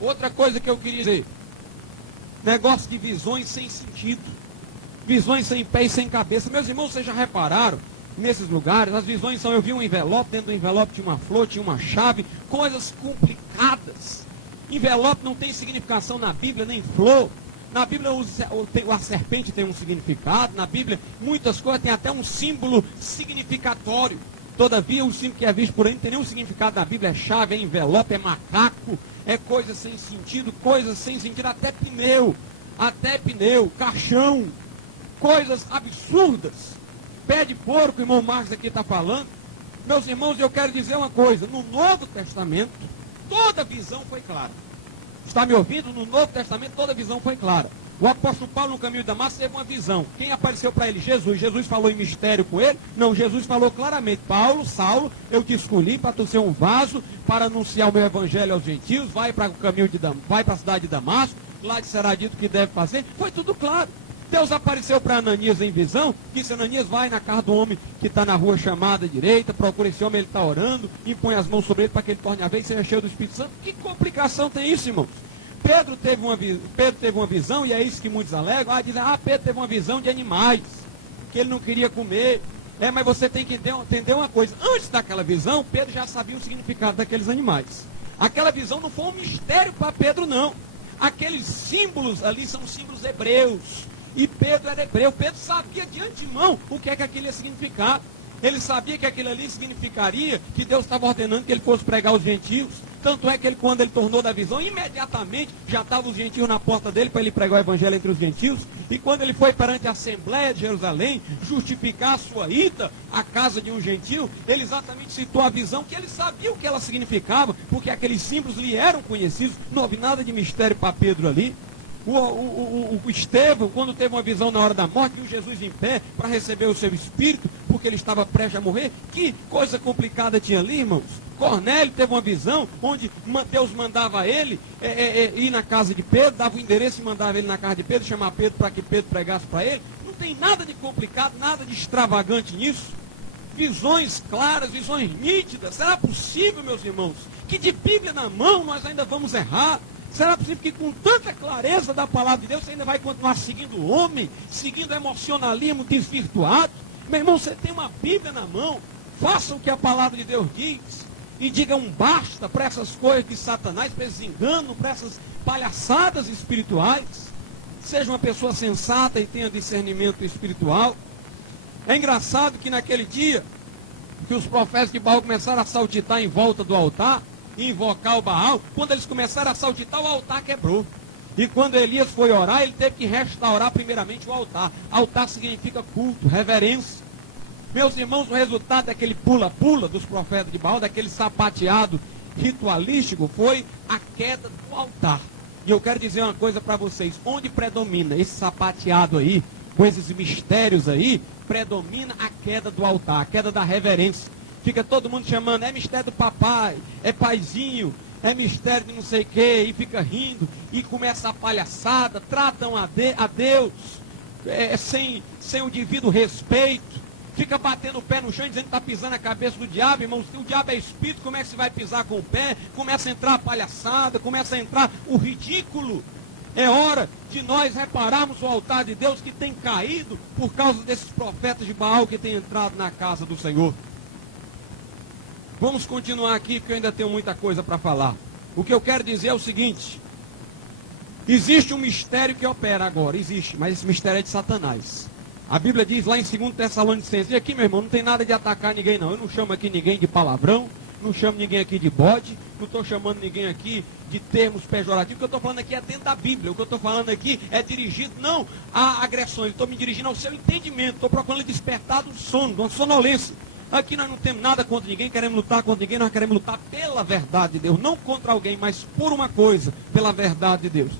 Outra coisa que eu queria dizer, negócio de visões sem sentido, visões sem pé e sem cabeça. Meus irmãos, vocês já repararam, nesses lugares, as visões são, eu vi um envelope, dentro do envelope tinha uma flor, tinha uma chave, coisas complicadas. Envelope não tem significação na Bíblia, nem flor. Na Bíblia a serpente tem um significado, na Bíblia muitas coisas têm até um símbolo significatório. Todavia, o símbolo que é visto por aí não tem nenhum significado na Bíblia, é chave, é envelope, é macaco, é coisa sem sentido, até pneu, caixão, coisas absurdas. Pé de porco, o irmão Marcos aqui está falando. Meus irmãos, eu quero dizer uma coisa, no Novo Testamento, toda visão foi clara. Está me ouvindo? No Novo Testamento, toda visão foi clara. O apóstolo Paulo, no caminho de Damasco, teve uma visão. Quem apareceu para ele? Jesus. Jesus falou em mistério com ele? Não, Jesus falou claramente: Paulo, Saulo, eu te escolhi para tu ser um vaso, para anunciar o meu evangelho aos gentios. Vai para o caminho vai para a cidade de Damasco, lá te será dito o que deve fazer. Foi tudo claro. Deus apareceu para Ananias em visão, disse: Ananias, vai na casa do homem que está na rua chamada direita, procura esse homem, ele está orando, impõe as mãos sobre ele para que ele torne a ver e seja cheio do Espírito Santo. Que complicação tem isso, irmãos? Pedro teve uma visão, e é isso que muitos alegam. Dizem: Pedro teve uma visão de animais, que ele não queria comer. Mas você tem que entender uma coisa: antes daquela visão, Pedro já sabia o significado daqueles animais. Aquela visão não foi um mistério para Pedro, não. Aqueles símbolos ali são símbolos hebreus. E Pedro era hebreu. Pedro sabia de antemão o que é que aquilo ia significar. Ele sabia que aquilo ali significaria que Deus estava ordenando que ele fosse pregar aos gentios. Tanto é que ele, quando ele tornou da visão, imediatamente já estavam os gentios na porta dele para ele pregar o evangelho entre os gentios. E quando ele foi perante a Assembleia de Jerusalém justificar a sua ida à casa de um gentio, ele exatamente citou a visão, que ele sabia o que ela significava, porque aqueles símbolos lhe eram conhecidos. Não houve nada de mistério para Pedro ali. O Estevão, quando teve uma visão na hora da morte, viu Jesus em pé para receber o seu espírito, porque ele estava prestes a morrer. Que coisa complicada tinha ali, irmãos. Cornélio teve uma visão onde Deus mandava ele ir na casa de Pedro, dava o endereço e mandava ele na casa de Pedro, chamar Pedro para que Pedro pregasse para ele. Não tem nada de complicado, nada de extravagante nisso. Visões claras, visões nítidas. Será possível, meus irmãos, que de Bíblia na mão nós ainda vamos errar? Será possível que com tanta clareza da palavra de Deus você ainda vai continuar seguindo o homem, seguindo emocionalismo desvirtuado? Meu irmão, você tem uma Bíblia na mão, faça o que a palavra de Deus diz e diga um basta para essas coisas de Satanás, para esses enganos, para essas palhaçadas espirituais. Seja uma pessoa sensata e tenha discernimento espiritual. É engraçado que naquele dia que os profetas de Baal começaram a saltitar em volta do altar, invocar o Baal, quando eles começaram a saltitar, o altar quebrou. E quando Elias foi orar, ele teve que restaurar primeiramente o altar. Altar significa culto, reverência. Meus irmãos, o resultado daquele pula-pula dos profetas de Baal, daquele sapateado ritualístico, foi a queda do altar. E eu quero dizer uma coisa para vocês: onde predomina esse sapateado aí, com esses mistérios aí, predomina a queda do altar, a queda da reverência. Fica todo mundo chamando: é mistério do papai, é paizinho, é mistério de não sei o quê, e fica rindo, e começa a palhaçada, tratam a Deus sem o devido respeito, fica batendo o pé no chão e dizendo que está pisando a cabeça do diabo. Irmãos, se o diabo é espírito, como é que você vai pisar com o pé? Começa a entrar a palhaçada, começa a entrar o ridículo. É hora de nós repararmos o altar de Deus que tem caído por causa desses profetas de Baal que têm entrado na casa do Senhor. Vamos continuar aqui, porque eu ainda tenho muita coisa para falar. O que eu quero dizer é o seguinte: existe um mistério que opera agora, existe, mas esse mistério é de Satanás. A Bíblia diz lá em 2 Tessalonicenses, e aqui, meu irmão, não tem nada de atacar ninguém, não. Eu não chamo aqui ninguém de palavrão, não chamo ninguém aqui de bode, não estou chamando ninguém aqui de termos pejorativos. O que eu estou falando aqui é dentro da Bíblia. O que eu estou falando aqui é dirigido não a agressões, estou me dirigindo ao seu entendimento, estou procurando despertar do sono, de uma sonolência. Aqui nós não temos nada contra ninguém, queremos lutar contra ninguém, nós queremos lutar pela verdade de Deus, não contra alguém, mas por uma coisa, pela verdade de Deus.